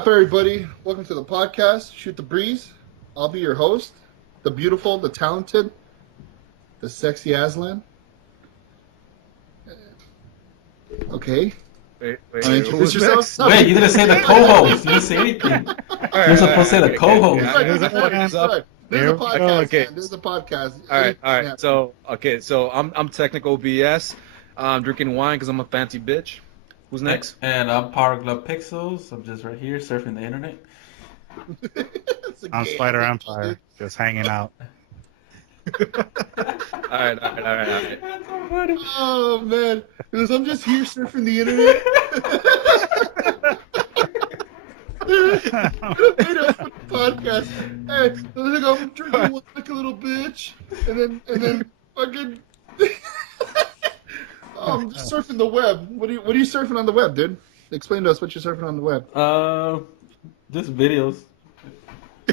up, everybody? Welcome to the podcast, Shoot the Breeze. I'll be your host, the beautiful, the talented, the sexy Aslan. Okay. Wait, Introduce yourself. No, Wait, you didn't say the co-host. You didn't say anything. You're supposed to say the co-host. There's a podcast, Okay. man. There's a podcast. All right. Yeah. So I'm technical BS. I'm drinking wine because I'm a fancy bitch. Who's next? And I'm Power Glove Pixels. I'm just right here surfing the internet. It's a I'm game. Spider Empire, just hanging out. All right. That's so funny. Oh, man. Because I'm just here surfing the internet. Made up for the podcast. Hey, look, I'm drinking one like a little bitch. And then fucking... Oh, I'm just surfing the web. What are you surfing on the web, dude? Explain to us what you're surfing on the web. Just videos.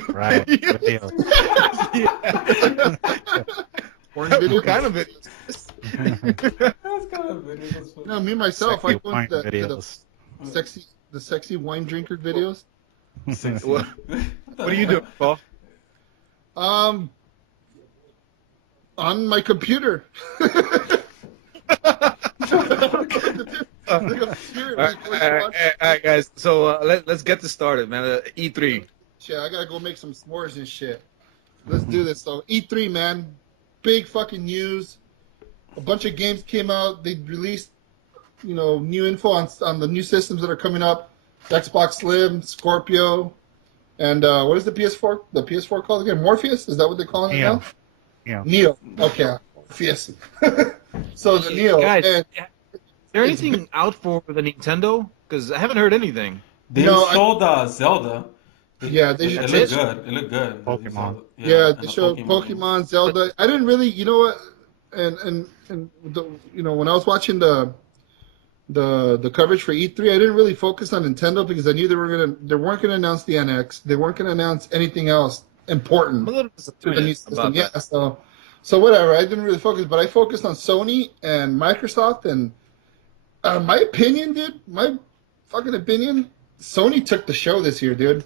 Right. Video. Porn video? What kind of videos? That's kind of videos. No, me myself, I Sexy go wine into videos. the sexy wine drinker videos. What are you doing, Paul? On my computer. All right, guys. So let's get this started, man. E3. Shit, I gotta go make some s'mores and shit. Let's do this. So E3, man, big fucking news. A bunch of games came out. They released, new info on the new systems that are coming up. Xbox Slim, Scorpio, and what is the PS4? The PS4 called again? Morpheus? Is that what they're calling it now? Yeah. Neo. Okay, Morpheus. So the Neo. Guys, and is there anything out for the Nintendo? Because I haven't heard anything. They showed Zelda. Yeah, they It should. looked good. It looked good. Pokemon. Yeah, and they the showed Pokemon, Zelda. I didn't really, you know what, and when I was watching the coverage for E3, I didn't really focus on Nintendo because I knew they weren't gonna announce the NX. They weren't gonna announce anything else important I'm a little to the new disappointed system. about Yeah, that. so whatever. I didn't really focus, but I focused on Sony and Microsoft. And my opinion, dude, my fucking opinion, Sony took the show this year, dude.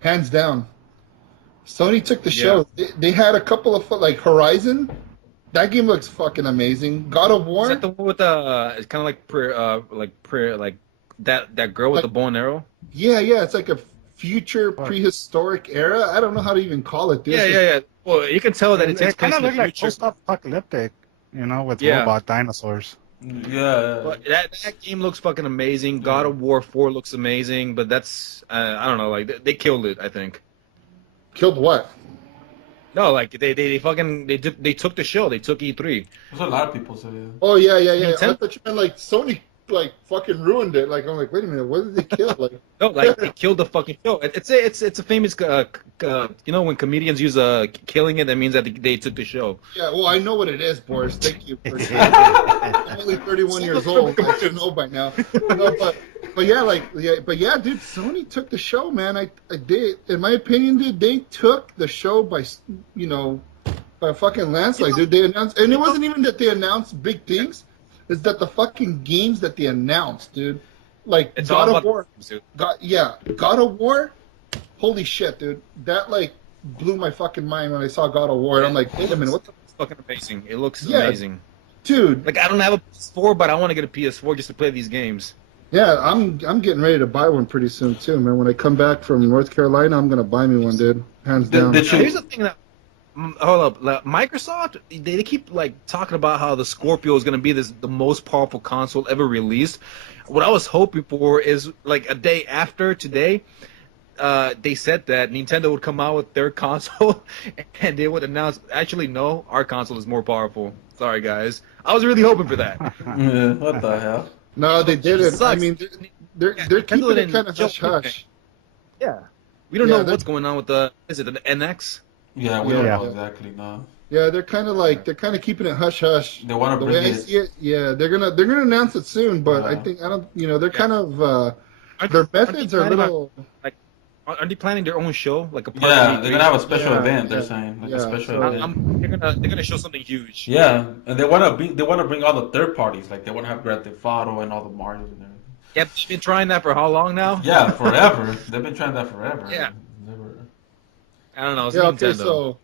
Hands down. Sony took the show. They had a couple of like Horizon. That game looks fucking amazing. God of War. Is that the one with the? It's kind of like that girl with the bow and arrow. Yeah. It's like a future prehistoric era. I don't know how to even call it. Dude. Yeah. Well, you can tell that it takes It kind place of in look the like future. post-apocalyptic, with Yeah. robot dinosaurs. Yeah. But that game looks fucking amazing. God of War 4 looks amazing, but that's I don't know, like they killed it. I think. Killed what? No, like they took the show. They took E3. There's a lot of people say that. Oh yeah. I Nintendo- thought you meant like Sony like fucking ruined it. Like I'm like, wait a minute, what did they kill? Like No, like they killed the fucking show. It's a famous when comedians use killing it, that means that they took the show. yeah. Well, I know what it is, Boris. Thank you. I'm only 31 years old. I should know by now. No, but yeah, dude. Sony took the show, man. I did. In my opinion, dude, they took the show by a fucking landslide, dude. They announced, and it wasn't even that they announced big things. It's that the fucking games that they announced, dude. Like It's God all of about War. the dude. God of War. Holy shit, dude. That like blew my fucking mind when I saw God of War. And I'm like, wait a minute, what the It's fucking amazing. It looks Yeah. amazing. dude? Like I don't have a PS4, but I want to get a PS4 just to play these games. Yeah, I'm getting ready to buy one pretty soon too, man. When I come back from North Carolina, I'm gonna buy me one, dude. Hands down. Did you- Here's the thing that hold up, like, Microsoft they keep like talking about how the Scorpio is going to be the most powerful console ever released. What I was hoping for is like a day after today, they said that Nintendo would come out with their console and they would announce, actually no, our console is more powerful. Sorry guys, I was really hoping for that. Yeah, what the hell? No, they didn't. Sucks. I mean, they're Nintendo keeping it didn't kind of show hush hush. Yeah, we don't Yeah, know they're- what's going on with the NX. Yeah, we don't Yeah. know exactly now. Yeah, they're kind of keeping it hush hush. They want The to way bring I it. see it, yeah, they're gonna announce it soon, but I Yeah. think they're kind of Aren't- their aren't they methods are a planning on- little. Aren't they planning their own show, like a part of Yeah, E3? they're gonna have a special Yeah, event. They're yeah, saying like yeah, a special so- event. They're gonna show something huge. Yeah, and they want to bring all the third parties. Like they want to have Grand Theft Auto and all the Mario's and everything. Yeah, you've been trying that for how long now? Yeah, forever. They've been trying that forever. Yeah. Never. I don't know. It's Yeah, okay, Nintendo.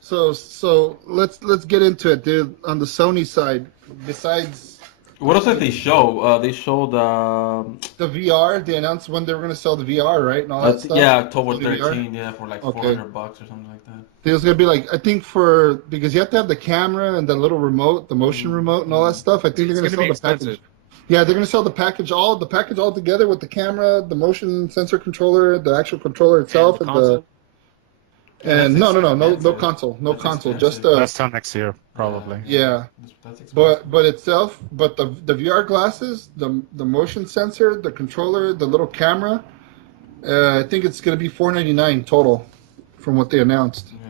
so let's get into it, dude. On the Sony side, besides What else did they show? They showed the VR, they announced when they were gonna sell the VR, right, and all that stuff. yeah, October Sony VR. 13, yeah, for like Okay. $400 or something like that. It was gonna be like, I think because you have to have the camera and the little remote, the motion remote, and all that stuff. I think It's they're gonna gonna be sell the expensive. package. Yeah, they're gonna sell the package all together with the camera, the motion sensor controller, the actual controller itself, And the and the console? and That's no expensive. console, That's just expensive. That's till next year, probably. Yeah. That's expensive. but the VR glasses, the motion sensor, the controller, the little camera, I think it's gonna be $499 total, from what they announced. Yeah.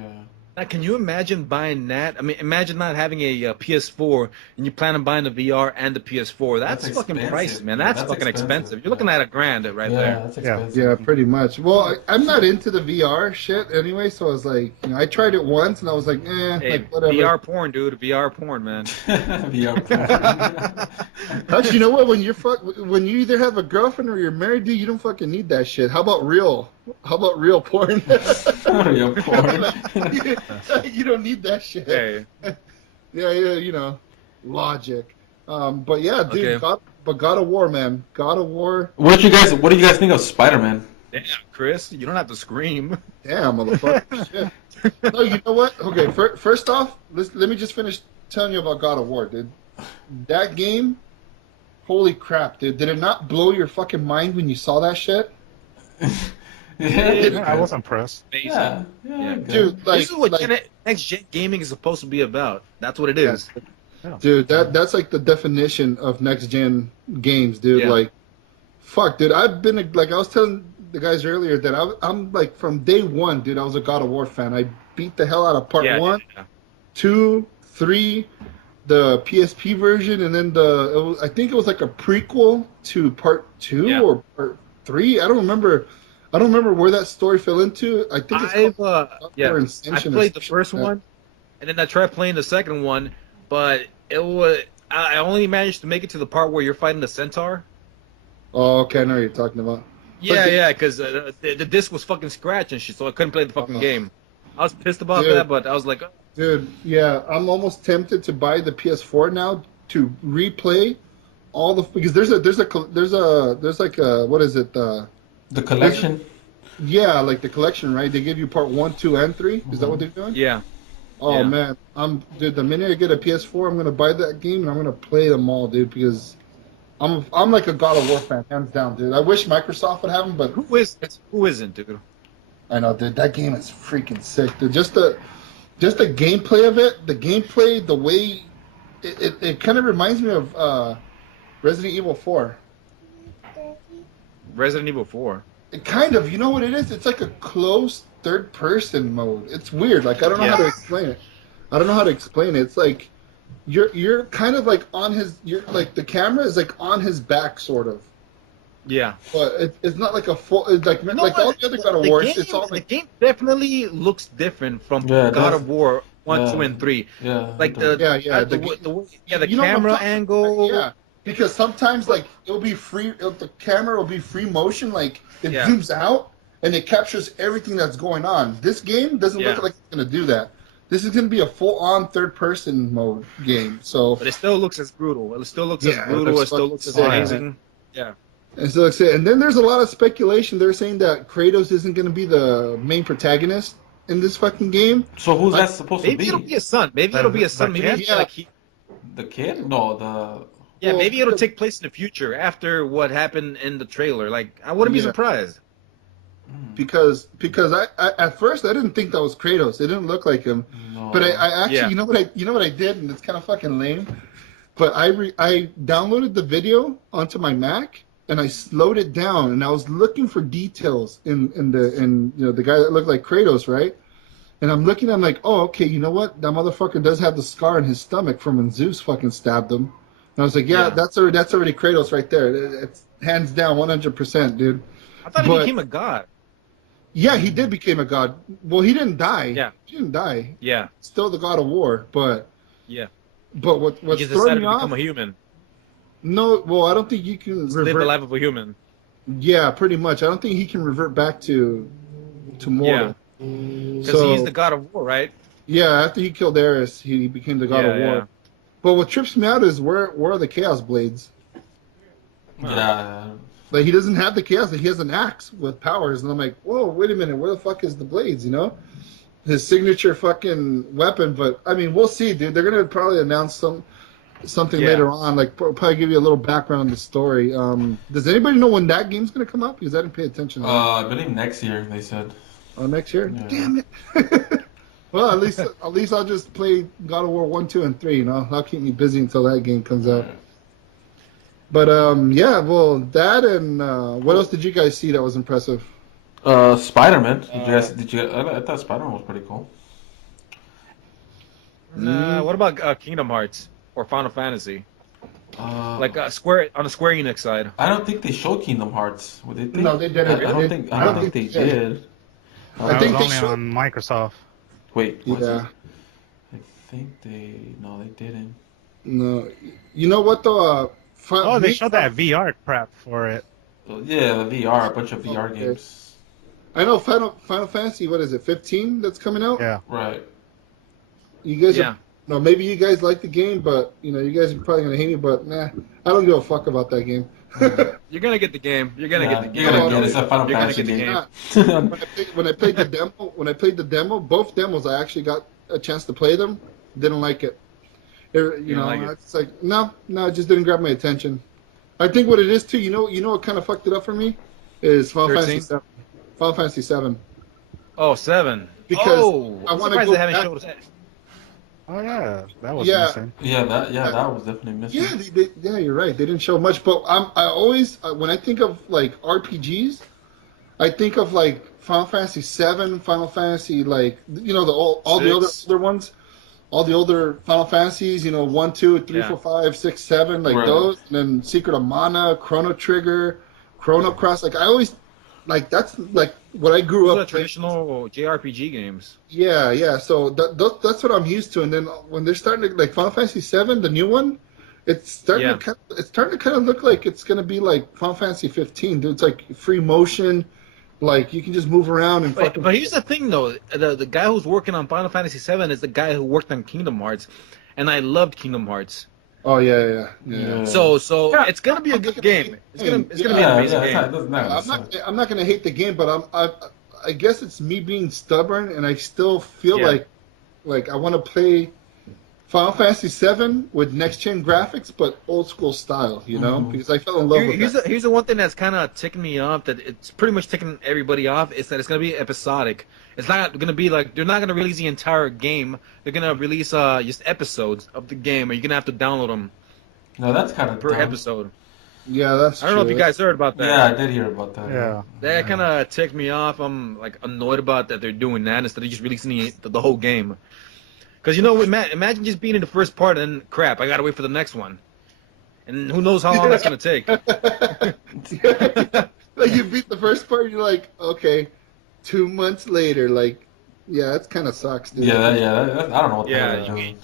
Now, can you imagine buying that? I mean, imagine not having a PS4 and you plan on buying the VR and the PS4. That's That's fucking expensive. pricey, man. Yeah, That's that's fucking expensive. expensive. You're looking at $1,000 right Yeah, there. that's Yeah. expensive. Yeah, pretty much. Well, I'm not into the VR shit anyway, so I was like, I tried it once and I was like, Hey, like whatever. VR porn, dude. VR porn, man. VR. Actually, you know what? When when you either have a girlfriend or you're married, dude, you don't fucking need that shit. How about real porn? Real porn. You don't need that shit. Hey, Yeah, logic. But yeah, dude, Okay. God of War, man. God of War. What do you guys think of Spider-Man? damn, Chris, you don't have to scream. Damn, motherfucker. Shit. No, you know what? Okay, first off, let me just finish telling you about God of War, dude. That game, holy crap, dude. Did it not blow your fucking mind when you saw that shit? Yeah, I was impressed. Amazing. Yeah, Yeah. good. Dude, like, This is what next gen gaming is supposed to be about. That's what it Yeah. is. dude, that's like the definition of next gen games, dude. Yeah. Like, fuck, dude. I've been like I was telling the guys earlier that I'm like from day one, dude. I was a God of War fan. I beat the hell out of part Yeah, 1, yeah. 2, 3, the PSP version, and then I think it was like a prequel to part 2 Yeah. or part 3. I don't remember where that story fell into. I think it's I've called yeah, Software I Ascension or played the something first like that. one, and then I tried playing the second one, but it was I only managed to make it to the part where you're fighting the centaur. Oh, okay, I know what you're talking about. Yeah, the- yeah, because the disc was fucking scratched and shit, so I couldn't play the fucking Oh. game. I was pissed about Dude. that, but I was like, Dude, yeah, I'm almost tempted to buy the PS4 now to replay all because there's like a what is it? The collection. Yeah, like the collection, right? They give you part 1, 2, and 3. Is that what they're doing? yeah, Oh Yeah. man, dude. The minute I get a PS4, I'm gonna buy that game and I'm gonna play them all, dude. Because I'm like a God of War fan, hands down, dude. I wish Microsoft would have them, but who isn't, dude? I know, dude. That game is freaking sick, dude. Just the gameplay of it, the way it kind of reminds me of Resident Evil 4. Resident Evil 4. It kind of, you know what it is? It's like a close third person mode. It's weird. Like I don't know how to explain it. It's like you're kind of like you're like the camera is like on his back, sort of. Yeah. But it's not like a full. It's like You know like all what? the other God of The War. game- It's all the like game definitely looks different from Yeah, God that's- of War 1, yeah. 2, and 3. Yeah. Like the Yeah, the You know what I'm camera talking- angle. Yeah, because sometimes like it'll be the camera will be free motion, like it Yeah. zooms out and it captures everything that's going on. This game doesn't Yeah. look like it's gonna do that. This is gonna be a full-on third-person mode game. So But it still looks as brutal. It still looks Yeah, as brutal. it It still looks looks as fucking amazing. Yeah. and so like I said, and then there's a lot of speculation. They're saying that Kratos isn't gonna be the main protagonist in this fucking game. So who's that supposed to Maybe be? it'll be a son. Maybe The- it'll be a the son. Maybe kid? it's like The kid? No, the. yeah. Well, Maybe it'll the- take place in the future after what happened in the trailer. Like I wouldn't be Yeah. surprised. Because I at first I didn't think that was Kratos. It didn't look like him. No. But I actually, Yeah. you know what I did, and it's kind of fucking lame. But I downloaded the video onto my Mac and I slowed it down, and I was looking for details in the guy that looked like Kratos, right? And I'm looking, I'm like, oh, okay, you know what? That motherfucker does have the scar in his stomach from when Zeus fucking stabbed him. And I was like, yeah, Yeah. that's already Kratos right there. It's hands down 100%, dude. I thought he But- became a god. Yeah, he did become a god. Well, he didn't die. Yeah. He didn't die. Yeah. Still the God of War, but Yeah. what's He just throwing decided me to become off? a human. No, well, I don't think you can Live the revert. life of a human. Yeah, pretty much. I don't think he can revert back to mortal. Because he's the god of war, right? Yeah, after he killed Eris, he became the god of war. Yeah. But what trips me out is where are the Chaos Blades? Yeah. Like, he doesn't have the Chaos, he has an axe with powers, and I'm like, whoa, wait a minute, where the fuck is the blades, you know? His signature fucking weapon, but, I mean, we'll see, dude. They're gonna probably announce something later on, like, probably give you a little background on the story. Does anybody know when that game's gonna come out? Because I didn't pay attention to that. I believe next year, they said. Next year? Yeah. Damn it. Well, at least I'll just play God of War 1, 2, and 3, you know? That'll keep me busy until that game comes out. But, yeah, well, that and, what else did you guys see that was impressive? Spider-Man. Did you? I thought Spider-Man was pretty cool. What about Kingdom Hearts or Final Fantasy? Like Square on the Square Enix side. I don't think they showed Kingdom Hearts. Did they? No, they didn't. I don't think they did. I think was they only showed- on Microsoft. Wait. Was Yeah. it? I think No, they didn't. No. You know what, though? Oh, they showed that VR crap for it. Yeah, the VR, a bunch of VR Okay. games. I know Final Fantasy, what is it, 15 that's coming out? Yeah. Right. You guys Yeah. no, maybe you guys like the game, but, you know, you guys are probably going to hate me, but, nah, I don't give a fuck about that game. You're gonna get the game. You're gonna get the game. You're gonna get it. It's a Final You're gonna Fantasy get the game. When I played the demo, both demos, I actually got a chance to play them. Didn't like it. You know, like it? it's like no, it just didn't grab my attention. I think what it is too. You know what kind of fucked it up for me is Final 13? Fantasy 7. Final Fantasy 7. Oh, 7. Because I I wanna surprised go they haven't back- showed us that. Oh yeah, that was Yeah. missing. That was definitely missing. Yeah, you're right. They didn't show much, but I always when I think of like RPGs, I think of like Final Fantasy 7, Final Fantasy like you know all the Six. other ones, all the older Final Fantasies, you know 1, 2, 3, Yeah. 4, 5, 6, 7, like Right. those, and then Secret of Mana, Chrono Trigger, Chrono Cross. Like I always like that's like what I grew Those up are playing. traditional JRPG games. Yeah. So that's what I'm used to. And then when they're starting to like Final Fantasy 7, the new one, it's starting to kind of look like it's gonna be like Final Fantasy 15. Dude, it's like free motion, like you can just move around and fucking. But here's the thing, though. The guy who's working on Final Fantasy 7 is the guy who worked on Kingdom Hearts, and I loved Kingdom Hearts. Oh yeah. So it's gonna be a good game. It's gonna be an amazing game. I'm not gonna hate the game, but I guess it's me being stubborn, and I still feel like I want to play Final Fantasy 7 with next gen graphics, but old school style, you know, because I fell in love with that. Here's the one thing that's kind of ticking me off, that it's pretty much ticking everybody off, is that it's going to be episodic. It's not going to be like, they're not going to release the entire game. They're going to release just episodes of the game, and you're going to have to download them No, that's kind of per dumb. episode. Yeah, that's I don't know if you guys heard about that. Yeah, I did hear about that. Yeah. That kind of ticked me off. I'm like annoyed about that they're doing that instead of just releasing the whole game. Because, you know, imagine just being in the first part and then, crap, I got to wait for the next one. And who knows how long that's going to take. Like you beat the first part, you're like, okay, 2 months later, like, yeah, that kind of sucks, dude. I don't know what the Yeah, hell they're you doing. mean-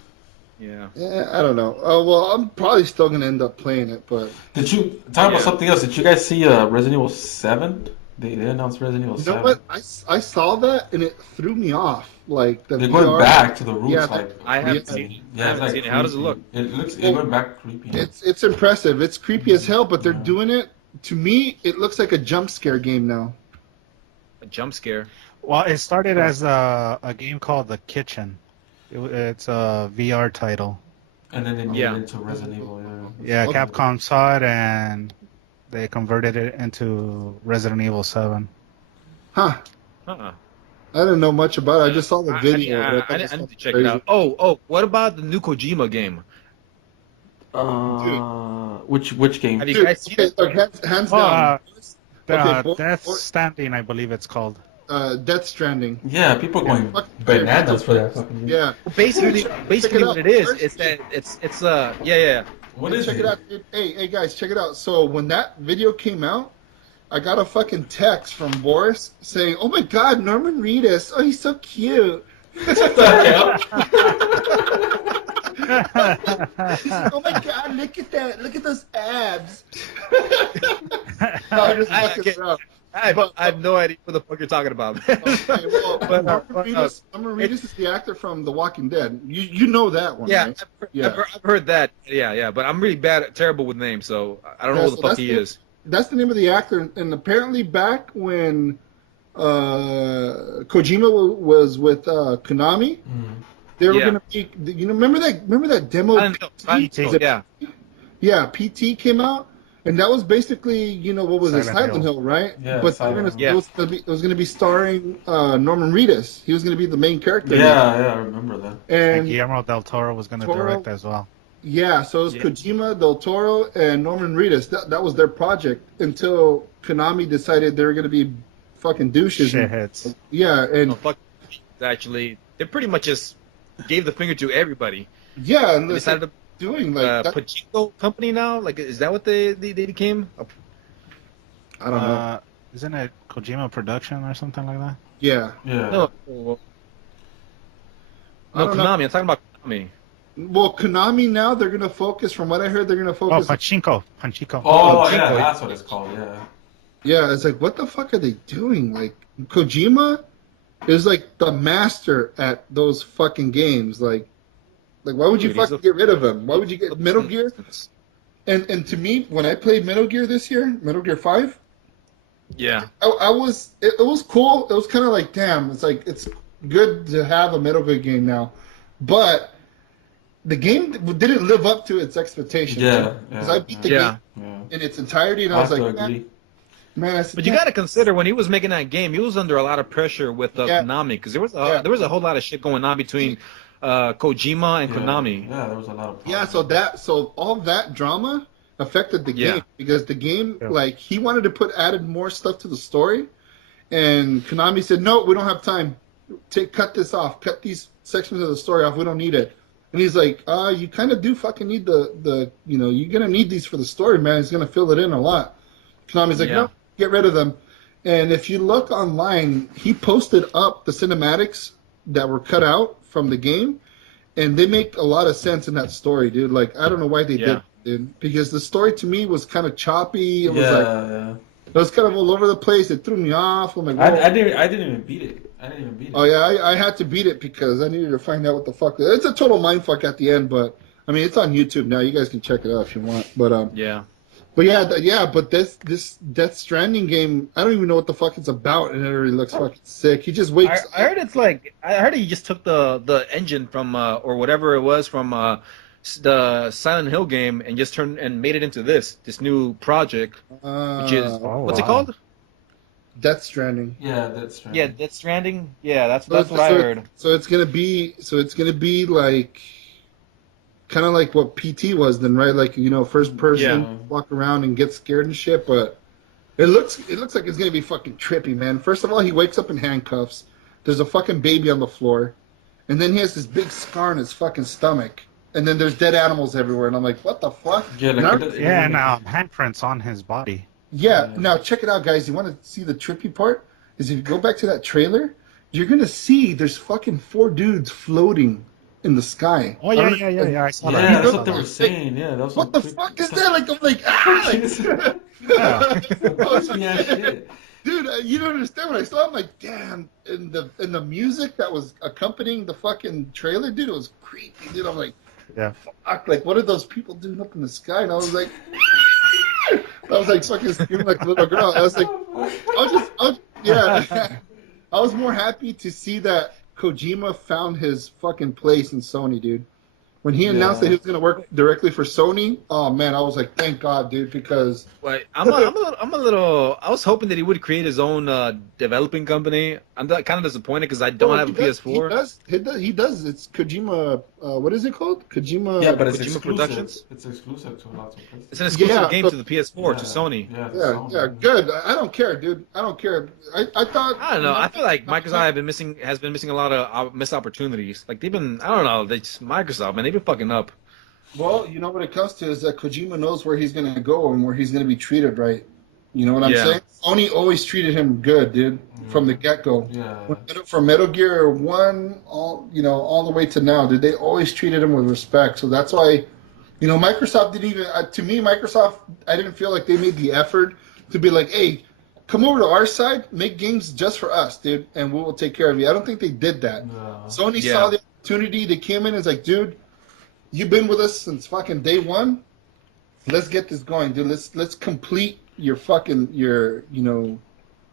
Yeah. Yeah, I don't know. Oh well, I'm probably still gonna end up playing it, but Did you talk about something else? Did you guys see Resident Evil 7? They announced Resident Evil you 7. know what? I saw that and it threw me off. Like the They're VR, going back to the roots. Yeah, like I haven't Yeah. seen it. yeah, I it's haven't like seen it. How does it look? It went back creepy. It's impressive. It's creepy as hell, but they're doing it. To me, it looks like a jump scare game now. A jump scare. Well, it started as a game called The Kitchen. It's a VR title. And then they made Yeah. it into Resident Evil. Yeah, Okay. Capcom saw it and they converted it into Resident Evil 7. Huh? Uh-uh. I didn't know much about it. I just saw the video. but I thought need this to was check crazy. it out. Oh, what about the new Kojima game? Which game? Have you Dude, guys seen okay, it? look, hands Oh, down. Death Standing, I believe it's called. Death Stranding. Yeah, people are going Fuck. bananas for that fucking game. Yeah. Basically, it what out. it is that it's yeah. What is check it? it out, dude. Hey guys, check it out. So when that video came out, I got a fucking text from Boris saying, "Oh my God, Norman Reedus! Oh, he's so cute." What the hell? Oh my God! Look at that! Look at those abs. No, I'm just fucking around. I have no idea what the fuck you're talking about. Okay, well, But, Norman Reedus is the actor from The Walking Dead. You know that one, yeah, right? I've heard that. Yeah. But I'm really terrible with names, so I don't know who the fuck he is. That's the name of the actor, and apparently back when Kojima was with Konami, they were gonna be. Remember that demo? Yeah. Yeah, PT came out, and that was basically what was it, Silent Silent Hill, right? Yeah, but Silent it was gonna be starring Norman Reedus. He was gonna be the main character. Yeah, I remember that. And Guillermo del Toro was going to direct as well. yeah, so it was Kojima, Del Toro, and Norman Reedus. That was their project until Konami decided they were gonna be fucking douches. Shitheads. Yeah, and No, fuck. Actually, they pretty much just gave the finger to everybody. yeah, and They they decided started to doing like that. Pachinko company now. Like, is that what they became? I don't know. Isn't it Kojima Production or something like that? Yeah. Yeah. No, I don't know. Konami. I'm talking about Konami. Well, Konami now they're gonna focus. From what I heard, they're gonna Oh, focus. Pachinko. Oh, Pachinko. yeah, that's what it's called. Yeah. Yeah, it's like, what the fuck are they doing? Like, Kojima is like the master at those fucking games. Like why would you Dude, he's fucking get rid of him? Why would you get Metal Gear? Yeah. And to me, when I played Metal Gear this year, Metal Gear 5, Yeah. it was cool. It was kind of like, damn, it's like, it's good to have a Metal Gear game now. But the game didn't live up to its expectations. Yeah. Because I beat the Yeah. game in its entirety, and I I was have to like, agree. man, I said, But you got to consider when he was making that game, he was under a lot of pressure with Konami because there was a whole lot of shit going on between Kojima and Konami. Yeah, there was a lot of. yeah, so all that drama affected the game because the game, like, he wanted to added more stuff to the story, and Konami said, no, we don't have time. Cut this off. Cut these sections of the story off. We don't need it. And he's like, you kind of do fucking need the you're gonna need these for the story, man. It's gonna fill it in a lot. Konami's like, no, get rid of them. And if you look online, he posted up the cinematics that were cut out from the game, and they make a lot of sense in that story, dude. Like, I don't know why they did, dude, because the story to me was kind of choppy. It was it was kind of all over the place. It threw me off. I'm like, I didn't even beat it. Oh yeah, I had to beat it because I needed to find out what the fuck. It's a total mindfuck at the end, but I mean, it's on YouTube now. You guys can check it out if you want. But but this Death Stranding game, I don't even know what the fuck it's about, and it already looks fucking sick. He just wakes. I heard it's like I heard he just took the engine from or whatever it was from the Silent Hill game and just made it into this new project, which is what's it called? Death Stranding. Yeah, that's right. Yeah, Death Stranding. Yeah, that's what I heard. So it's gonna be like kind of like what PT was then, right? Like, first person, walk around and get scared and shit. But it looks like it's gonna be fucking trippy, man. First of all, he wakes up in handcuffs. There's a fucking baby on the floor, and then he has this big scar on his fucking stomach. And then there's dead animals everywhere, and I'm like, what the fuck? Yeah, and handprints on his body. Yeah, now check it out, guys. You want to see the trippy part? Is if you go back to that trailer, you're gonna see there's fucking 4 dudes floating in the sky. Oh yeah, I saw that. Yeah, that's what they were saying. Yeah, that was what the fuck is that? Like, I'm like, shit. Dude, you don't understand what I saw. I'm like, damn. And the music that was accompanying the fucking trailer, dude, it was creepy, dude. I'm like, fuck, like, what are those people doing up in the sky? And I was like, fucking screaming like a little girl. I was like, I was more happy to see that Kojima found his fucking place in Sony, dude. When he announced that he was going to work directly for Sony, oh man, I was like, thank God, dude, because I'm a little. I was hoping that he would create his own developing company. I'm kind of disappointed because I don't have a PS4. He does. It's Kojima. What is it called? Kojima. Yeah, but it's Kojima exclusive. Productions? It's exclusive to lots of places. It's an exclusive game to the PS4 to Sony. Yeah, good. I don't care, dude. I don't care. I thought. I don't know. I feel like Microsoft has been missing a lot of missed opportunities. Like they've been. I don't know. Microsoft, man, they've been fucking up. Well, you know what it comes to is that Kojima knows where he's going to go and where he's going to be treated right. You know what I'm Yeah. saying? Sony always treated him good, dude, from the get-go. Yeah. From Metal Gear 1 all the way to now, dude, they always treated him with respect. So that's why, Microsoft didn't even to me, Microsoft, I didn't feel like they made the effort to be like, "Hey, come over to our side, make games just for us, dude, and we will take care of you." I don't think they did that. No. Sony Yeah. saw the opportunity, they came in and was like, "Dude, you've been with us since fucking day one. Let's get this going, dude. Let's complete your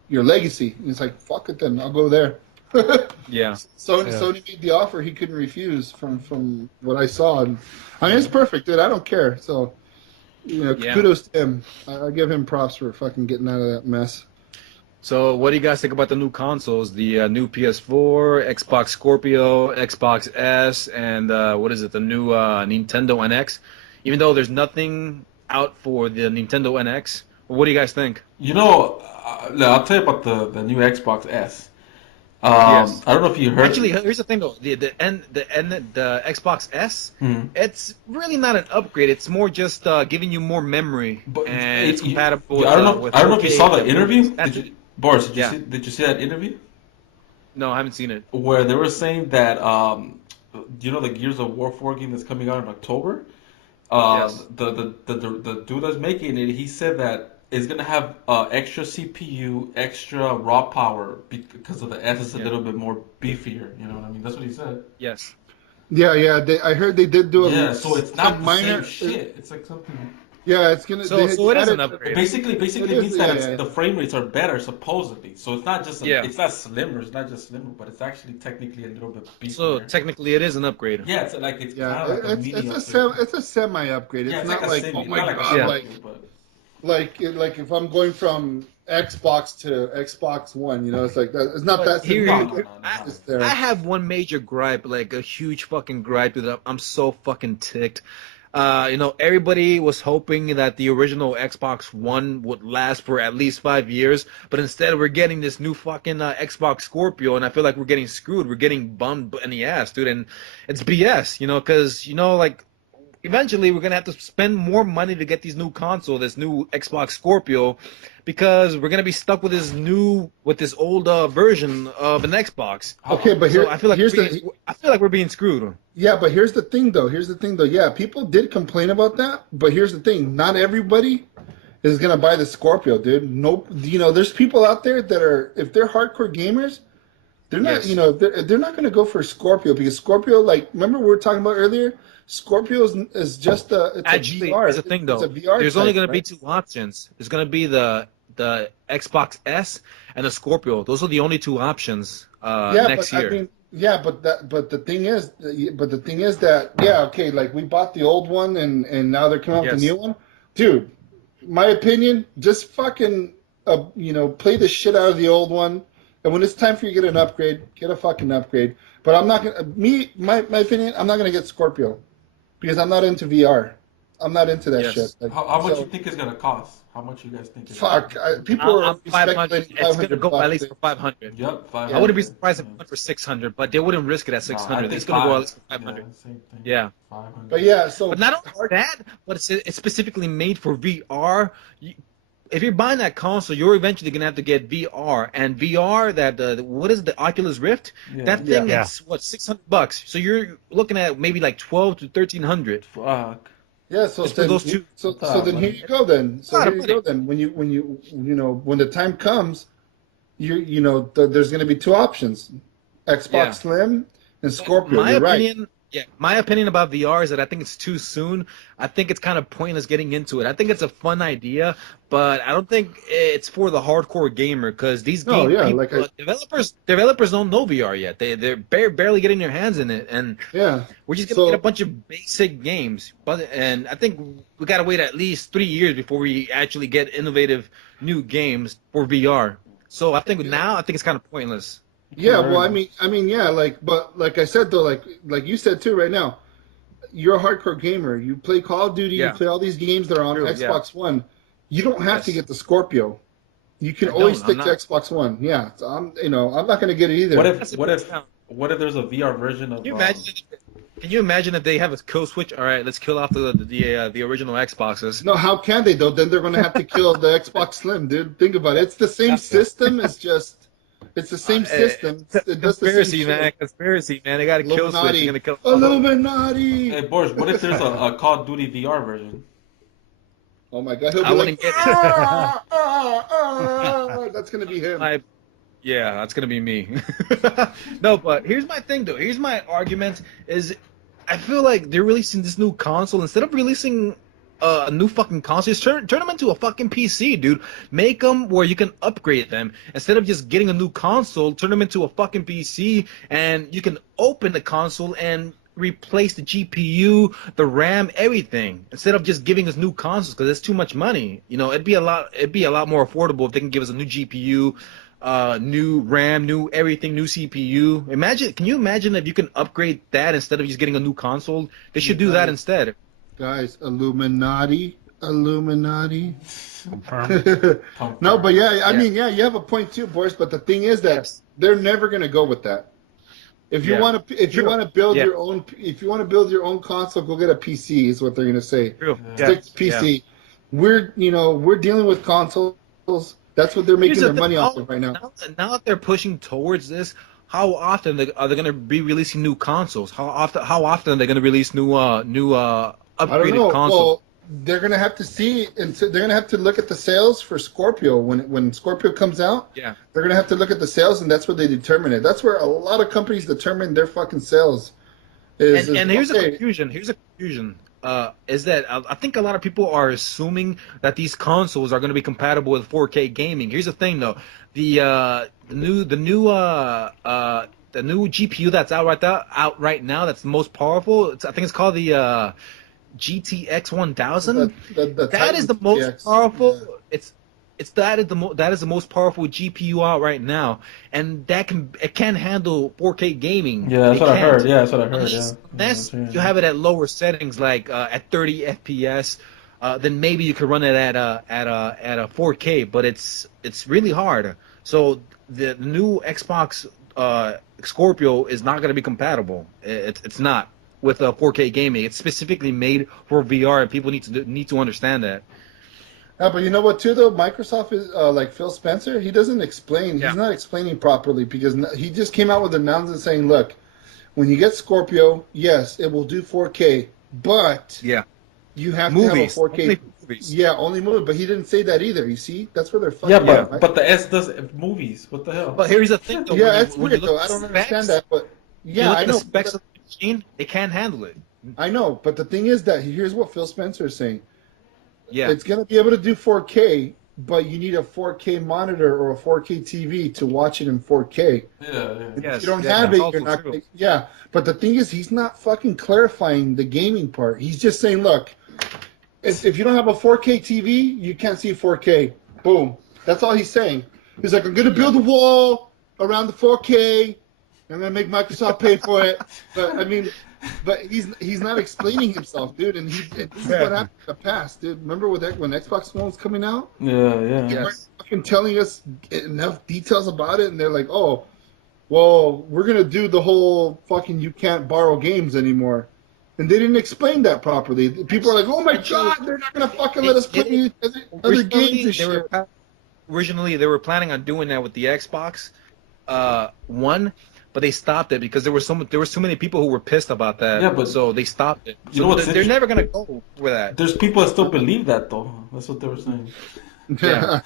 your legacy." And it's like, fuck it then, I'll go there. Yeah. Sony made the offer he couldn't refuse from what I saw, and I mean it's perfect, dude. I don't care. So Yeah. kudos to him. I give him props for fucking getting out of that mess. So, what do you guys think about the new consoles? The new PS4, Xbox Scorpio, Xbox S, and what is it? The new Nintendo NX. Even though there's nothing out for the Nintendo NX, what do you guys think? I'll tell you about the new Xbox S. Yes. I don't know if you heard. Actually, here's the thing though. The Xbox S, Mhm. it's really not an upgrade. It's more just giving you more memory, But and it's compatible. I don't know. With I don't know if you saw the 4K. interview. That's Did you, Boris? Did you Yeah. see? Did you see that interview No, I haven't seen it. where they were saying that the Gears of War 4 game that's coming out in October? Yes. The dude that's making it, he said that it's gonna have extra CPU, extra raw power because of the S is a Yeah. little bit more beefier. You know what I mean? That's what he said. Yes. Yeah. I heard they did do Yeah, so it's not some the minor same shit. It's like something. Yeah, it's gonna. So they it is added- an upgrade. Basically It is, means that yeah. the frame rates are better supposedly. So it's not just Yeah. it's not slimmer. It's not just slimmer, but it's actually technically a little bit beefier. So technically, it is an upgrade. yeah, it's like it's Yeah, kind of like a medium. it's a semi upgrade. It's yeah, it's not like a like semi, oh it's my not like a god, full Yeah. upgrade, but like if I'm going from Xbox to Xbox One, it's like that. It's not But that. here, No, no, no, I, It's there. I have one major gripe, like a huge fucking gripe that I'm so fucking ticked. Everybody was hoping that the original Xbox One would last for at least 5 years, but instead we're getting this new fucking Xbox Scorpio, and I feel like we're getting screwed. We're getting bummed in the ass, dude, and it's BS, because like eventually we're gonna have to spend more money to get these new console, this new Xbox Scorpio, because we're gonna be stuck with this old version of an Xbox. Okay, but So I feel like here's we're being screwed. yeah, but here's the thing though. Yeah, people did complain about that, but here's the thing. Not everybody is gonna buy the Scorpio, dude. Nope. There's people out there that are, if they're hardcore gamers, they're not. Yes. They're not gonna go for Scorpio because Scorpio, like, remember we were talking about earlier. Scorpio is just it's Actually, a VR. here's the thing though. It's a VR There's only type, gonna be right? two options. There's gonna be the Xbox S and the Scorpio. Those are the only two options next year. I mean, but the thing is that okay, like we bought the old one and now they're coming out with the Yes. new one, dude. My opinion, just fucking play the shit out of the old one, and when it's time for you to get an upgrade, get a fucking upgrade. But I'm not gonna my opinion, I'm not gonna get Scorpio because I'm not into VR. I'm not into that Yes. shit. Like, how much so- you think it's gonna cost? How much you guys think? Fuck, people are I'm 500. speculating It's gonna go at least $500. for 500. Yep, 500. I wouldn't be surprised if it went for 600, but they wouldn't risk it at 600. It's gonna go at least for 500. Yeah, same thing. Yeah. 500. But yeah, so But not only that, but it's specifically made for VR. If you're buying that console, you're eventually gonna have to get VR, and VR what is the Oculus Rift? Yeah. That thing Yeah. is what, $600. So you're looking at maybe like 12 to 1300. Fuck. yeah, so Just for then, those two. so then here you go then. So Lot here of you go then. When the time comes, there's going to be two options: Xbox Yeah. Slim and Scorpio. My You're right. opinion, my opinion about VR is that I think it's too soon. I think it's kind of pointless getting into it. I think it's a fun idea, but I don't think it's for the hardcore gamer because these No, game yeah, people, developers don't know VR yet. They're barely getting their hands in it, and Yeah. we're just gonna So- get a bunch of basic games. And I think we gotta wait at least 3 years before we actually get innovative new games for VR. So I think it's kind of pointless. Yeah, well, I mean, yeah, but like I said though, like you said too, right now, you're a hardcore gamer. You play Call of Duty, Yeah. you play all these games that are on True, Xbox One. You don't have to Yes. get the Scorpio. You can I always don't, stick I'm to not. Xbox One. Yeah, so I'm not gonna get it either. What That's if a good sound. what if there's a VR version of Can you imagine? Can you imagine if they have a kill switch? All right, let's kill off the original Xboxes. No, how can they though? Then they're going to have to kill the Xbox Slim, dude. Think about it. It's the same system. It's the same system. It does the same Conspiracy, man. shit. Conspiracy, man. They got a kill switch. They're gonna kill. Illuminati. Hey, Boris, what if there's a Call of Duty VR version? Oh my God, he'll I be wouldn't like, get it. that's going to be him. Yeah, that's gonna be me. No, but here's my thing, though. Here's my argument: is I feel like they're releasing this new console instead of releasing a new fucking console. Just turn them into a fucking PC, dude. Make them where you can upgrade them instead of just getting a new console. Turn them into a fucking PC, and you can open the console and replace the GPU, the RAM, everything, instead of just giving us new consoles because it's too much money. You know, it'd be a lot more affordable if they can give us a new GPU. New RAM, new everything, new CPU. Can you imagine if you can upgrade that instead of just getting a new console? They should do that instead. Guys, Illuminati. Confirmed. No, but yeah, I mean, yeah, you have a point too, Boris. But the thing is that they're never going to go with that. If you want to build your own console, go get a PC. Is what they're going to say. True. Stick to PC. Yeah. We're dealing with consoles. That's what they're making their money off of right now. Now that they're pushing towards this, how often are they going to be releasing new consoles? How often are they going to release new upgraded I don't know. consoles? Well, they're going to have to see, and they're going to have to look at the sales for Scorpio when Scorpio comes out. Yeah. They're going to have to look at the sales, and that's where they determine it. That's where a lot of companies determine their fucking sales. Here's a confusion. Is that I think a lot of people are assuming that these consoles are going to be compatible with 4K gaming. Here's the thing, though: the new GPU that's out right now that's the most powerful. I think it's called the GTX 1000. That is the most GTX, powerful. yeah. That is the most powerful GPU out right now, and it can handle 4K gaming. Yeah, that's what I heard. Yeah, that's what I heard. Unless you have it at lower settings, like at 30 FPS, then maybe you could run it at a 4K. But it's really hard. So the new Xbox Scorpio is not going to be compatible. It's not with 4K gaming. It's specifically made for VR, and people need to understand that. Yeah, but you know what, too, though? Microsoft is, like Phil Spencer, he doesn't explain. Yeah. He's not explaining properly because he just came out with an announcement saying, look, when you get Scorpio, yes, it will do 4K, but you have to have a 4K. Only movies. Yeah, only movie. But he didn't say that either, you see? That's where they're fucking Yeah, right? but the S does movies. What the hell? But here's the thing, though. Yeah, it's when weird, you look though. I at don't the understand specs, that, but you yeah, look I at know. the specs of the machine, it can't handle it. I know, but the thing is that here's what Phil Spencer is saying. Yeah. It's going to be able to do 4K, but you need a 4K monitor or a 4K TV to watch it in 4K. Yeah. If you don't have it, you're not. Yeah, but the thing is, he's not fucking clarifying the gaming part. He's just saying, look, if you don't have a 4K TV, you can't see 4K. Boom. That's all he's saying. He's like, I'm going to build a wall around the 4K. I'm going to make Microsoft pay for it. But, I mean, he's not explaining himself, dude. And this is what happened in the past, dude. Remember when Xbox One was coming out? Yeah. They weren't fucking telling us enough details about it. And they're like, oh, well, we're going to do the whole fucking you can't borrow games anymore. And they didn't explain that properly. People are like, oh my God, they're not going to fucking let us play other games and shit. Originally, they were planning on doing that with the Xbox One, but they stopped it because there were so many people who were pissed about that. Yeah, but so they stopped it. You know what's they're never gonna go with that. There's people that still believe that though. That's what they were saying. Yeah.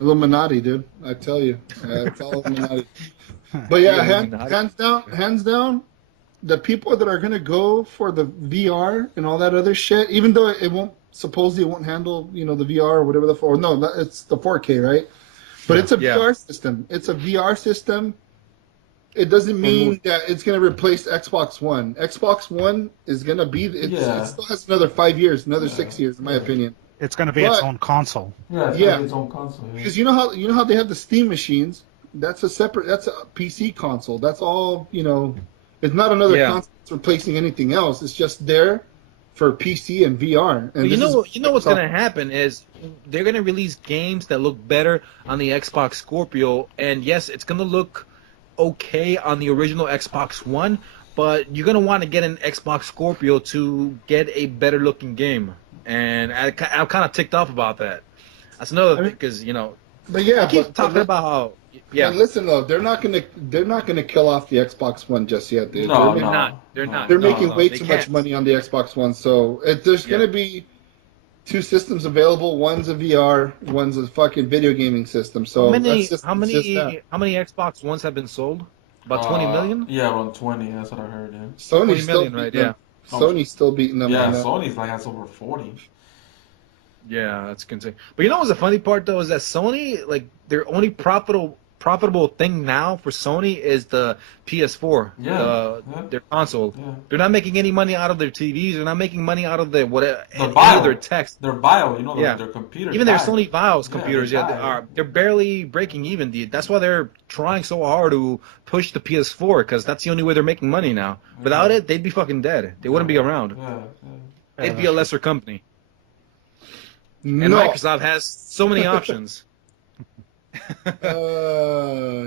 Illuminati, dude. I tell you. It's all Illuminati. But yeah, hands down, the people that are going to go for the VR and all that other shit, even though it won't handle, the VR or whatever it's the 4K, right? But it's a VR system. It's a VR system. It doesn't mean that it's going to replace Xbox One. Xbox One is going to be, it still has another 5 years, another 6 years, in my opinion. It's going to be its own console. Yeah, its own console. Yeah. Because you know how they have the Steam machines. That's a PC console. That's all. It's not another console that's replacing anything else. It's just there for PC and VR. And you know what's gonna happen is they're gonna release games that look better on the Xbox Scorpio, and yes, it's gonna look okay on the original Xbox One. but you're gonna want to get an Xbox Scorpio to get a better looking game, and I'm kind of ticked off about that. That's another thing because But yeah, I keep talking about how But listen though, they're not gonna kill off the Xbox One just yet, dude. No, they're no. not. They're not. They're No, making no, way they too can't. much money on the Xbox One, so there's gonna be two systems available. One's a VR, one's a fucking video gaming system. So how many that's just, how it's just many that. how many Xbox Ones have been sold? About 20 million. Yeah, around 20. That's what I heard. Yeah. Sony's 20 still million, beating right? them. Yeah. Sony's still beating them. Yeah, on that. Sony's like has over 40. Yeah, that's insane. But you know what's the funny part though is that Sony, like, their only profitable thing now for Sony is the PS4, their console. Yeah. They're not making any money out of their TVs. They're not making money out of whatever any of Vio. their text. Their Vio, you know, Yeah. their computers. Even their died. Sony Vios computers, they they died. they're barely breaking even. That's why they're trying so hard to push the PS4 because that's the only way they're making money now. Without it, they'd be fucking dead. They wouldn't be around. Yeah. They'd be a lesser company. And No. Microsoft has so many options.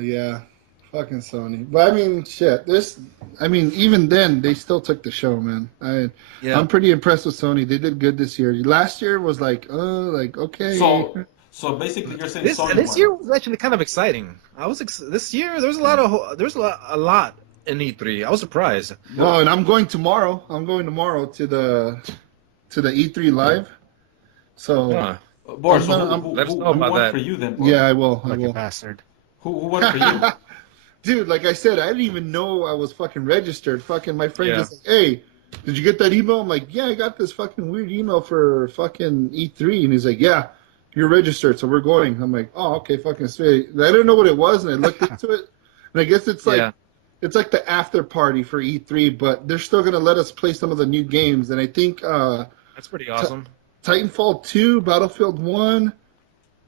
Yeah, fucking Sony. But I mean, shit. Even then, they still took the show, man. I'm pretty impressed with Sony. They did good this year. Last year was okay. So basically, you're saying This Sony year was actually kind of exciting. This year there was a lot in E3. I was surprised. No, and I'm going tomorrow. to the E3 live. So Huh. Boris, so I'm- who let us know who about won that. for you then? Boris? yeah, I will. Like a bastard. Who won for you? Dude, like I said, I didn't even know I was fucking registered. Fucking my friend Yeah. just like, hey, did you get that email? I'm like, yeah, I got this fucking weird email for fucking E3, and he's like, yeah, you're registered, so we're going. I'm like, oh, okay, fucking sweet. I didn't know what it was, and I looked into it, and I guess it's like. Yeah. It's like the after party for E3, but they're still gonna let us play some of the new games, and I think That's pretty awesome. Titanfall 2, Battlefield 1.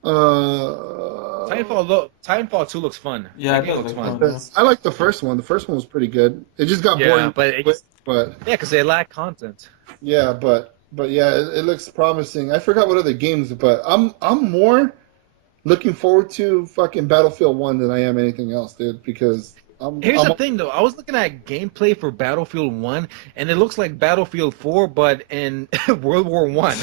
Titanfall 2 looks fun. Yeah, That game it looks does look fun. fun. I like the first one. The first one was pretty good. It just got Yeah, boring, but but because they lack content. yeah, but yeah, it looks promising. I forgot what other games, but I'm more looking forward to fucking Battlefield 1 than I am anything else, dude. Because Here's the thing, though. I was looking at gameplay for Battlefield 1, and it looks like Battlefield 4, but in World War 1.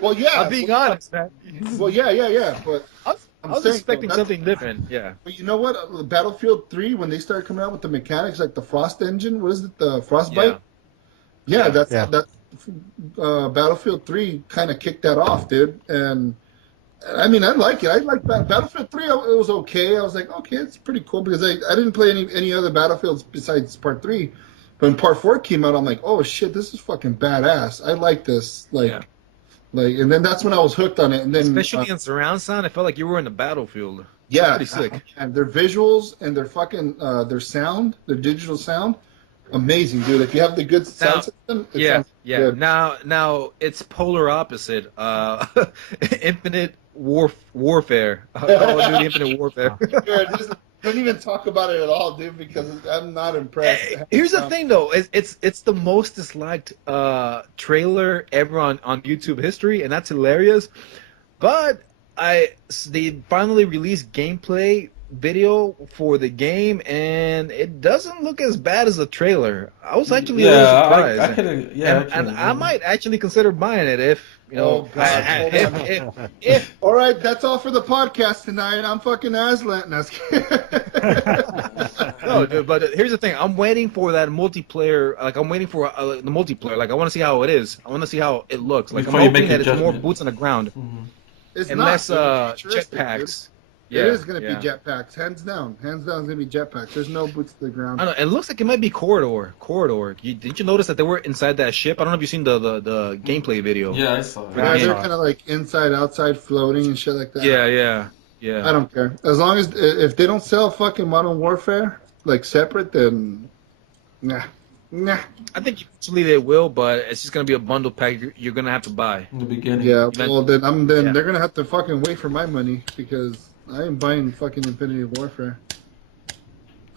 Well, yeah. I'm being honest, man. Well, yeah. But I was saying, expecting though, something different. Yeah. But you know what? Battlefield 3, when they started coming out with the mechanics like the Frost engine, what is it? The Frostbite? Yeah, that's Battlefield 3 kind of kicked that off, dude. And I mean, I like it. I like Battlefield 3. It was okay. I was like, okay, it's pretty cool because I didn't play any other Battlefields besides Part 3. But when Part 4 came out, I'm like, oh shit, this is fucking badass. I like this. And then that's when I was hooked on it. And then Especially in surround sound, I felt like you were in the battlefield. yeah, pretty sick. And their visuals and their fucking their sound, their digital sound, amazing, dude. If you have the good sound system, it sounds good. Now it's polar opposite. Infinite Warfare. Call of Duty Infinite Warfare. Dude, don't even talk about it at all, dude, because I'm not impressed. Here's the thing, though. It's the most disliked trailer ever on YouTube history, and that's hilarious. But they finally released gameplay video for the game, and it doesn't look as bad as the trailer. I was actually a little surprised. I might actually consider buying it if if all right, that's all for the podcast tonight. I'm fucking Aslan. No, No, dude, but here's the thing. I'm waiting for that multiplayer. Like, I'm waiting for the multiplayer. Like, I want to see how it is. I want to see how it looks. Like, Before I'm you make hoping that your it's more judgment. boots on the ground. Mm-hmm. it's And not. less It's futuristic, jetpacks. dude. It is going to be jetpacks, hands down. Hands down, it's going to be jetpacks. There's no boots to the ground. I don't know. It looks like it might be Corridor. Didn't you notice that they were inside that ship? I don't know if you've seen the gameplay video. Yeah, I saw it. Yeah, Yeah. they're kind of like inside, outside, floating and shit like that. Yeah. I don't care. As long as if they don't sell fucking Modern Warfare like separate, then nah. I think eventually they will, but it's just gonna be a bundle pack you're gonna have to buy. In the beginning. Yeah. Well, then Yeah. they're gonna have to fucking wait for my money because I ain't buying fucking Infinity Warfare.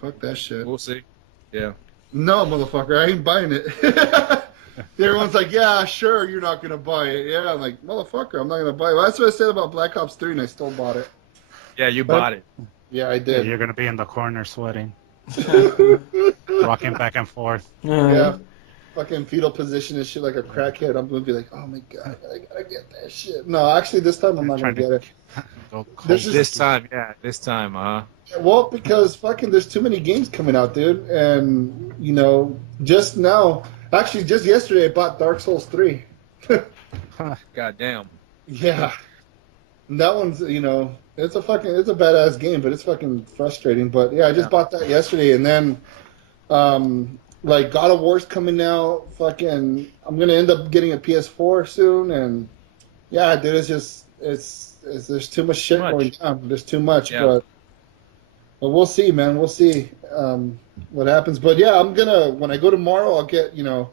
Fuck that shit. We'll see. Yeah. No, motherfucker, I ain't buying it. Everyone's like, yeah, sure, you're not gonna buy it. Yeah, I'm like, motherfucker, I'm not gonna buy it. Well, that's what I said about Black Ops 3, and I still bought it. Yeah, you bought it. Yeah, I Yeah, did. you're gonna be in the corner sweating. Rocking back and forth. Yeah, fucking fetal position and shit like a crackhead. I'm gonna be like, oh my god, I gotta get that shit. No, actually, this time I'm not gonna get it. Go There's cold. just- This time, huh? Well, because fucking there's too many games coming out, dude. And, you know, just now, actually, just yesterday, I bought Dark Souls 3. God damn. Yeah. And that one's, you know, it's a badass game, but it's fucking frustrating. But yeah, I just bought that yesterday. And then, like, God of War's coming out. Fucking, I'm going to end up getting a PS4 soon. And yeah, dude, it's there's too much shit going down. There's too much, but we'll see, man. We'll see what happens. But yeah, when I go tomorrow, I'll get, you know,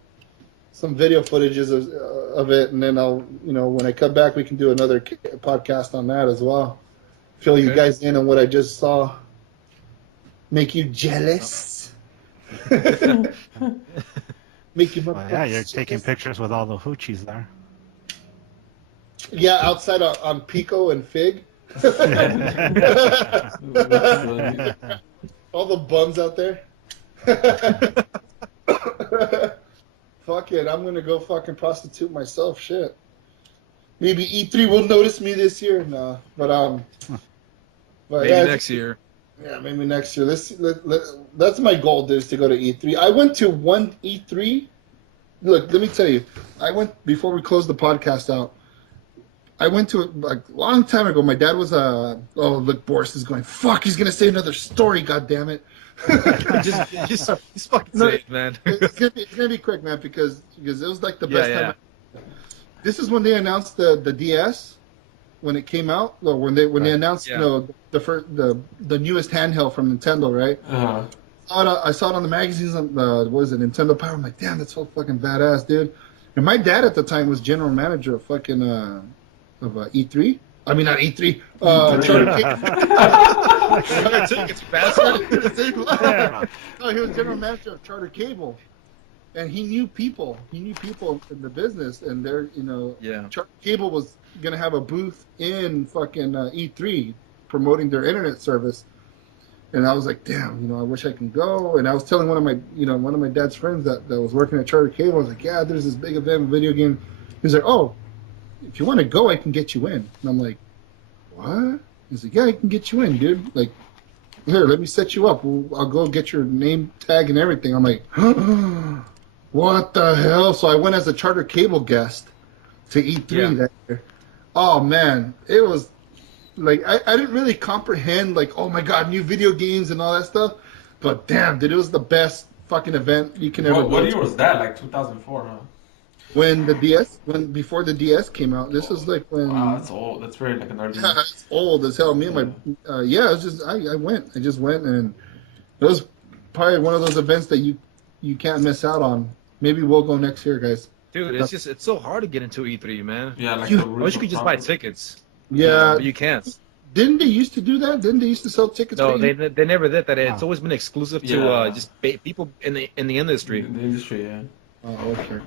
some video footages of it, and then I'll, you know, when I come back, we can do another podcast on that as well. Fill you guys in on what I just saw. Make you jealous. Make you. Well, yeah, you're taking pictures with all the hoochies there. Yeah, outside on Pico and Fig. All the bums out there. Fuck it, I'm gonna go fucking prostitute myself. Shit. Maybe E3 will notice me this year. Nah, but Maybe yeah, next year. Yeah, maybe next year. That's my goal, is to go to E3. I went to one E3. Look, let me tell you. I went before we closed the podcast out. I went to it like a long time ago. My dad was oh look, Boris is going, fuck, he's gonna say another story, god damn it. just fucking say it, man. It's gonna be quick, man, because it was like the best time. This is when they announced the DS when it came out, or when they announced you know the newest handheld from Nintendo, right? I saw it on the magazines on what was it, Nintendo Power. I'm like, damn, that's so fucking badass, dude. And my dad at the time was general manager of fucking of E3. I mean, not E3. Charter Cable. It's faster. No, he was general manager of Charter Cable, and he knew people. He knew people in the business, and they're, you know, Charter Cable was gonna have a booth in fucking E3 promoting their internet service. And I was like, damn, you know, I wish I can go. And I was telling one of my dad's friends that was working at Charter Cable. I was like, yeah, there's this big event, video game. He's like, oh, if you want to go, I can get you in. And I'm like, what? He's like, yeah, I can get you in, dude. Like, here, let me set you up. I'll go get your name tag and everything. I'm like, what the hell? So I went as a Charter Cable guest to E3 that year. Oh, man. It was, like, I didn't really comprehend, like, oh, my God, new video games and all that stuff. But, damn, dude, it was the best fucking event you can ever go to. What year was that? Like 2004, huh? Before the DS came out. This is like when. Wow, that's old. That's very like an early. Yeah, it's old as hell. Me and my, it was just I went. I just went, and it was probably one of those events that you can't miss out on. Maybe we'll go next year, guys. Dude, it's so hard to get into E3, man. Yeah, like I wish you could just buy tickets. Yeah, but you can't. Didn't they used to do that? Didn't they used to sell tickets? No, they never did that. It's always been exclusive to just people in the industry. In the industry, yeah. Oh, okay.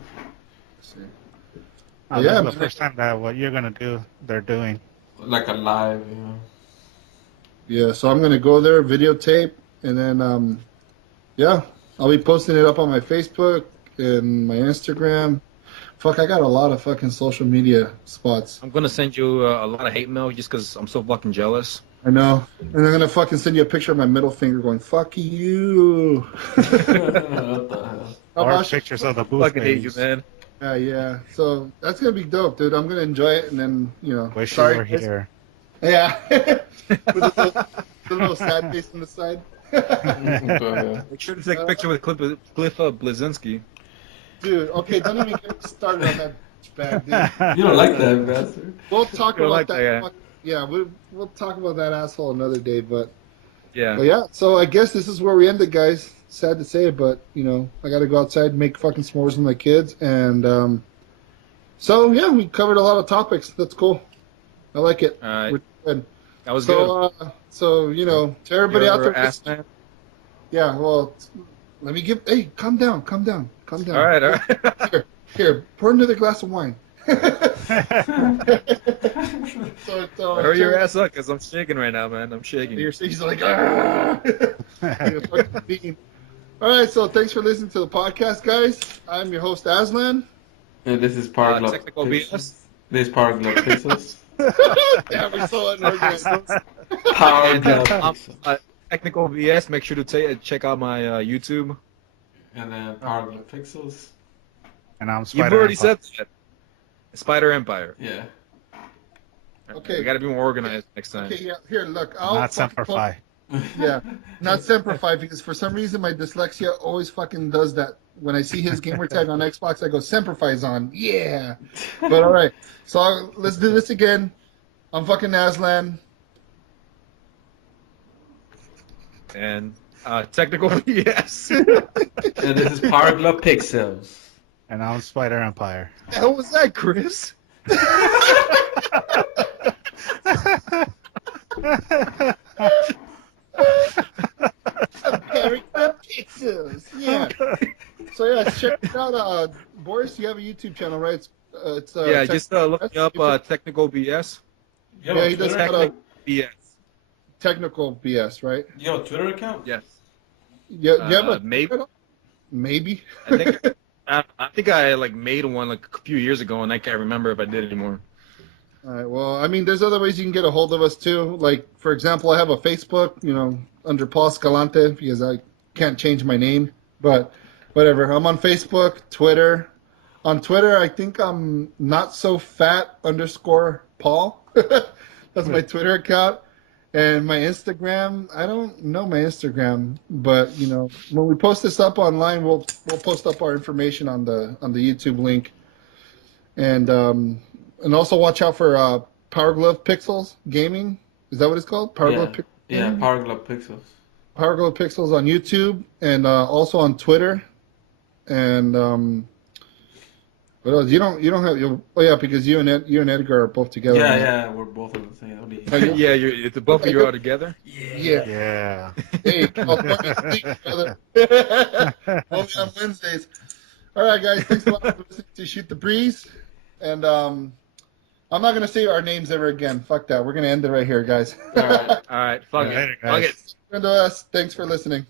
This is the first time that what you're gonna do, they're doing. Like a live, Yeah, so I'm gonna go there, videotape, and then I'll be posting it up on my Facebook and my Instagram. Fuck, I got a lot of fucking social media spots. I'm gonna send you a lot of hate mail just because I'm so fucking jealous. I know, and I'm gonna fucking send you a picture of my middle finger going "fuck you." What the hell? Or pictures of the booth. Fucking hate you, man. Yeah. So that's gonna be dope, dude. I'm gonna enjoy it, and then Wish you were here. Yeah. With the little sad face on the side. Make sure to take a picture with Cliff Blazinski. Dude, okay, don't even get me started on that bag, dude. You don't like that, bastard. We'll talk about like that. Yeah, we'll talk about that asshole another day, but yeah. yeah, so I guess this is where we end it, guys. Sad to say it, but I got to go outside and make fucking s'mores with my kids, and so yeah, we covered a lot of topics. That's cool. I like it. All right. We're good. That was good. So to everybody out there, ass man. yeah. Well, calm down. All right. Here, pour another glass of wine. So, Hurry your ass up, because I'm shaking right now, man. I'm shaking. He's like, "Argh!" Like a fucking bean. All right, so thanks for listening to the podcast, guys. I'm your host, Aslan. And this is Power Glove Technical Pixels. BS. This is Power Glove Pixels. Damn, we're so unorganized. Power And, Glove um, Pixels. Technical BS. Make sure to check out my YouTube. And then Power Glove Pixels. And I'm You've Spider already Empire. said that. Spider Empire. Yeah. Okay. We got to be more organized next time. Okay, yeah, here, look. I'll Not fucking Semperfi. Yeah, not Semperfi, because for some reason my dyslexia always fucking does that. When I see his gamer tag on Xbox, I go, Semperfi's on. Yeah. But all right, so let's do this again. I'm fucking Aslan. And technical BS. And this is Power Glove Pixels. And I'm Spider Empire. the hell was that, Chris? Character Pixels. Yeah. So yeah, check it out. Boris, you have a YouTube channel, right? It's Yeah, just look me up technical BS. Yo, Yeah, he does Twitter, have a BS. technical BS, right? yo, Twitter account? Yes. Yeah, you have a Maybe. maybe. I think I like made one like a few years ago, and I can't remember if I did anymore. All right. Well, I mean, there's other ways you can get a hold of us too. Like, for example, I have a Facebook, under Paul Escalante, because I can't change my name. But whatever. I'm on Facebook, Twitter. On Twitter, I think I'm not so fat _Paul. That's my Twitter account. And my Instagram, I don't know my Instagram, but when we post this up online, we'll post up our information on the YouTube link. And also watch out for Power Glove Pixels Gaming. Is that what it's called? Power Glove Pixels. Yeah, Power Glove Pixels. Power Glove Pixels on YouTube and also on Twitter. And what else? You don't have. Oh yeah, because you and Edgar are both together. Yeah, right? yeah, we're both on the same. Yeah, it's the both of you are together. Yeah. Yeah. Hey, California speak together. Only on Wednesdays. All right, guys. Thanks a lot for listening to Shoot the Breeze. And I'm not gonna say our names ever again. Fuck that. We're gonna end it right here, guys. All right. All right, fuck Later, it. Fuck guys. it. Friend of us. Thanks for listening.